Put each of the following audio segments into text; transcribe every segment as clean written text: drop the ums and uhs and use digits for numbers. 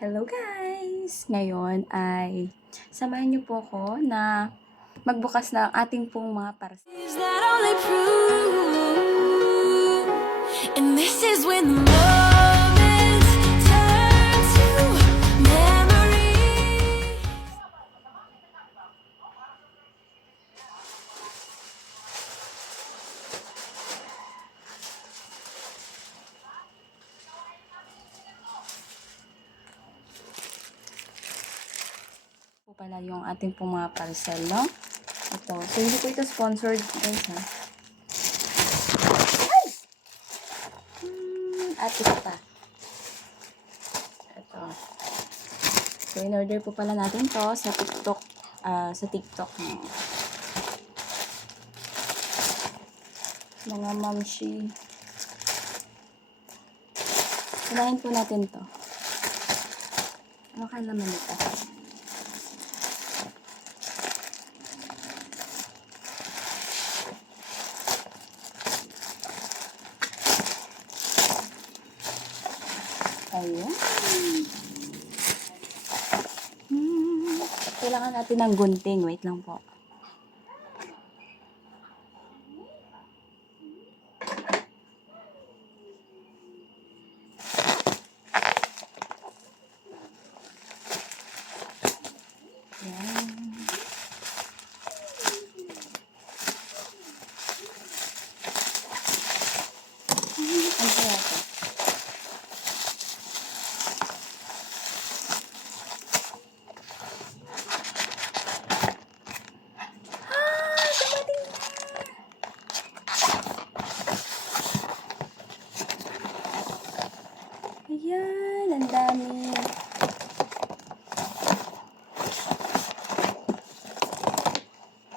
Hello guys! Ngayon ay samahan niyo po ako na magbukas ng ating pong mga parcel. Is that only proof? And this is when the moments turn to memories. Po pala yung ating pong mga parcel, no? Ito. So, hindi ko ito sponsored guys, ha? Ay! At ito pa. Ito. So, in-order po pala natin to sa TikTok. Sa TikTok, no? Mga mamshi. Unahin po natin to. Ano kaya naman ito? Ayan. Kailangan natin ng gunting. Wait lang po. Ayan. Ano kaya ito? Ayan, ang dami.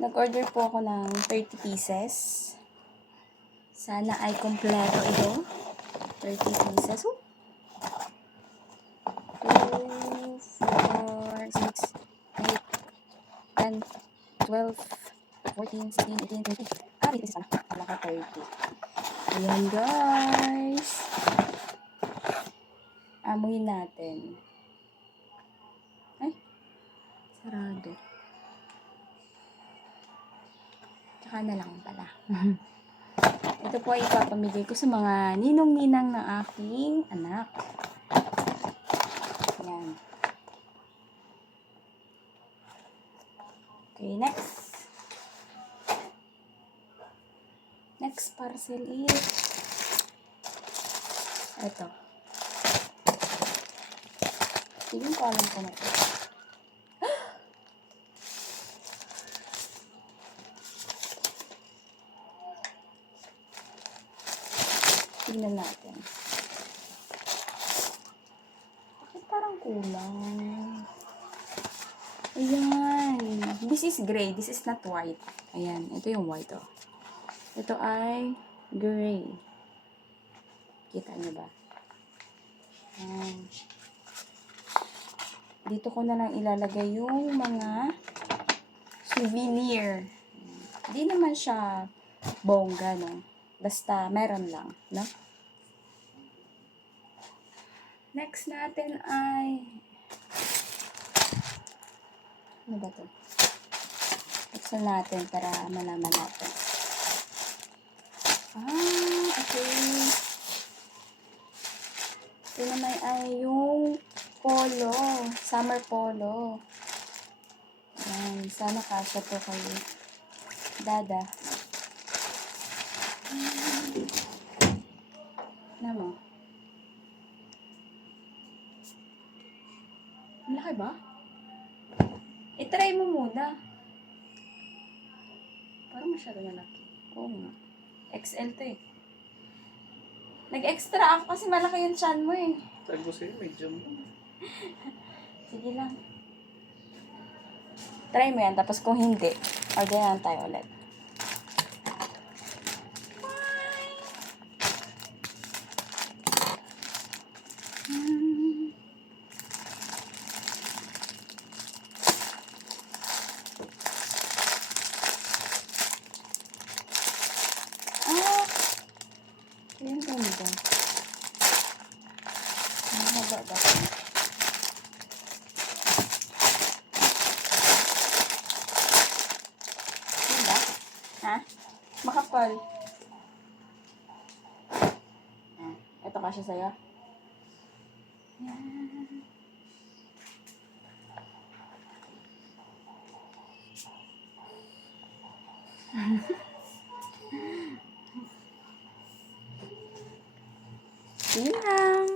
Nag-order po ako ng 30 pieces. Sana ay kompleto ito. 30 pieces. Oh. 2, 4, 6, 8, 10, 12, 14, 16, 18, 20. May pieces pala. Wala ka 30. Ayan guys. Amuhin natin. Ay, sarado. Tsaka na lang pala. Ito po ay ipapamigay ko sa mga ninong-ninang ng aking anak. Ayan. Okay, next. Next parcel is ito. Tingin ko alam ko na ito. Tingnan natin. Bakit parang kulang? Ayan. This is gray. This is not white. Ayan. Ito yung white, oh. Ito ay gray. Kita niyo ba? Ayan. Dito ko na lang ilalagay yung mga souvenir. Hindi naman siya bongga, no? Basta meron lang, no? Next natin ay ano ba to? Buksan natin para malaman natin. Okay. Ito naman ay yung polo. Summer polo. Ayan. Sana kasya to kayo. Dada. Ano? Malaki ba? I-try mo muna. Parang masyado malaki. Oo nga. XL to eh. Nag-extra ako kasi malaki yung chan mo eh. Sabi ko sa'yo, medium. Sige lang. Try mo yan. Tapos kung hindi, order na tayo ulit. Ayan ganda. Ang haba ba? Ha? Makapal. Ito kasya sa'yo. Yan. Yun lang.